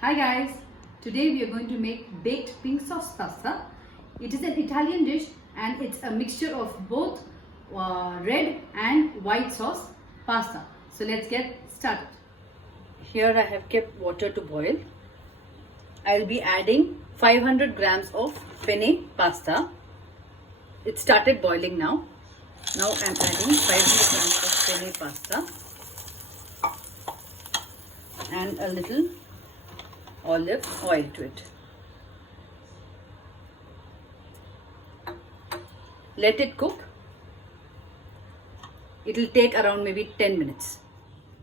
Hi guys, today we are going to make baked pink sauce pasta. It is an Italian dish and it's a mixture of both red and white sauce pasta. So let's get started. Here I have kept water to boil. I'll be adding 500 grams of penne pasta. It started boiling now. Now I'm adding 500 grams of penne pasta and a little olive oil to it. Let it cook. It will take around maybe 10 minutes.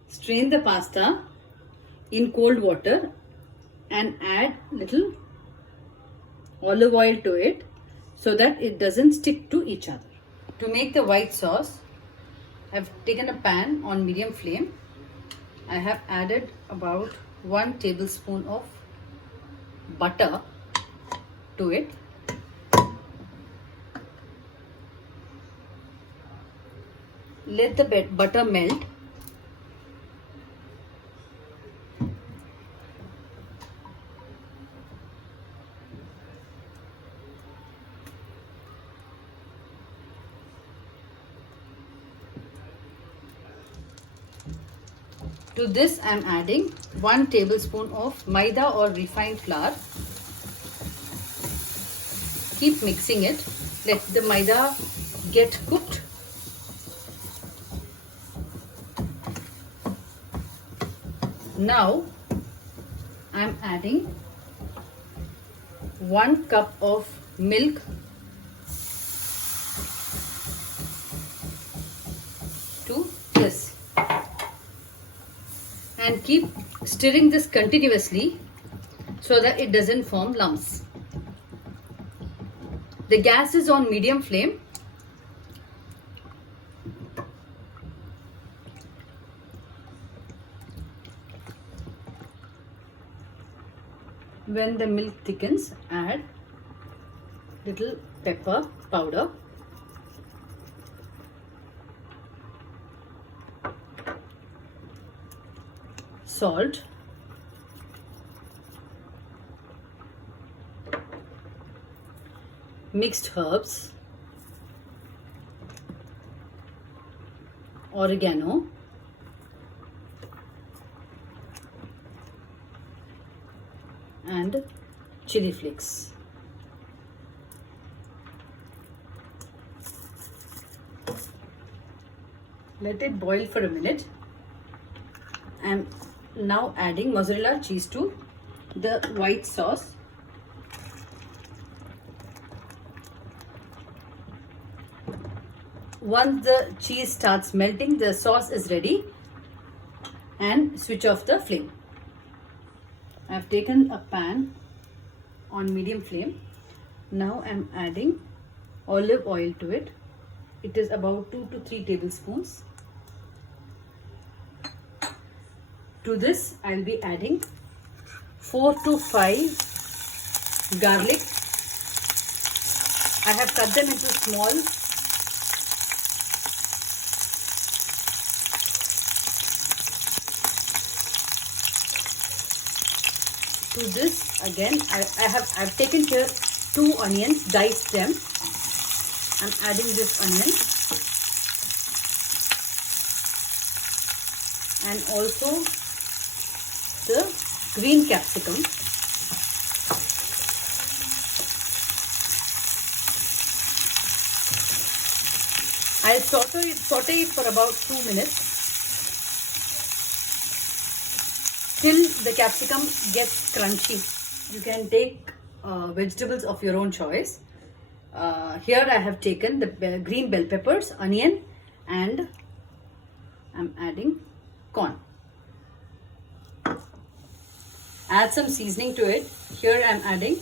Strain the pasta in cold water and add little olive oil to it so that it doesn't stick to each other. To make the white sauce, I've taken a pan on medium flame. I have added about 1 tablespoon of butter to it. Let the butter melt. To this I am adding 1 tablespoon of maida or refined flour. Keep mixing it. Let the maida get cooked. Now I am adding 1 cup of milk to this. And keep stirring this continuously so that it doesn't form lumps. The gas is on medium flame. When the milk thickens, add little pepper powder, salt, mixed herbs, oregano, and chili flakes. Let it boil for a minute. I'm now adding mozzarella cheese to the white sauce. Once the cheese starts melting, the sauce is ready, and switch off the flame. I have taken a pan on medium flame. Now I am adding olive oil to it. It is about 2 to 3 tablespoons. To this I will be adding 4 to 5 garlic. I have cut them into small. To this again I've taken here 2 onions, diced them. I'm adding this onion and also the green capsicum. I'll saute it for about 2 minutes till the capsicum gets crunchy. You can take vegetables of your own choice. Here I have taken the green bell peppers, onion, and I'm adding corn. Add some seasoning to it. Here I am adding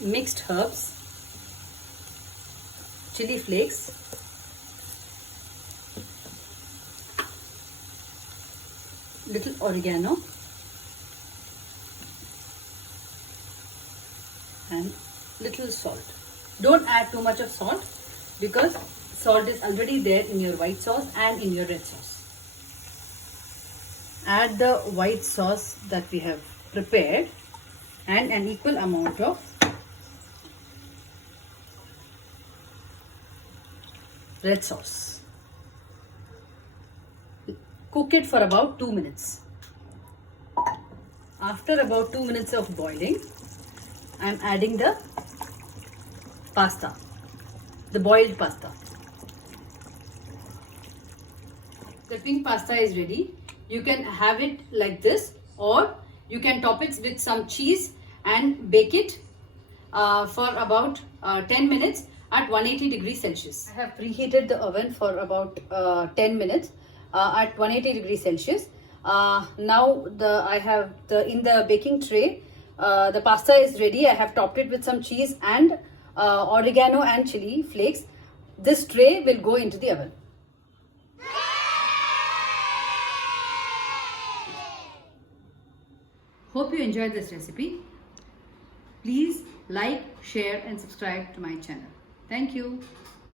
mixed herbs, chili flakes, little oregano, and little salt. Don't add too much of salt because salt is already there in your white sauce and in your red sauce. Add the white sauce that we have prepared and an equal amount of red sauce. Cook it for about 2 minutes. After about 2 minutes of boiling, I am adding the pasta, the boiled pasta. The pink pasta is ready. You can have it like this, or you can top it with some cheese and bake it for about 10 minutes at 180 degrees Celsius. I have preheated the oven for about 10 minutes at 180 degrees Celsius. Now I have in the baking tray, the pasta is ready. I have topped it with some cheese and oregano and chili flakes. This tray will go into the oven. Hope you enjoyed this recipe. Please like, share and subscribe to my channel. Thank you.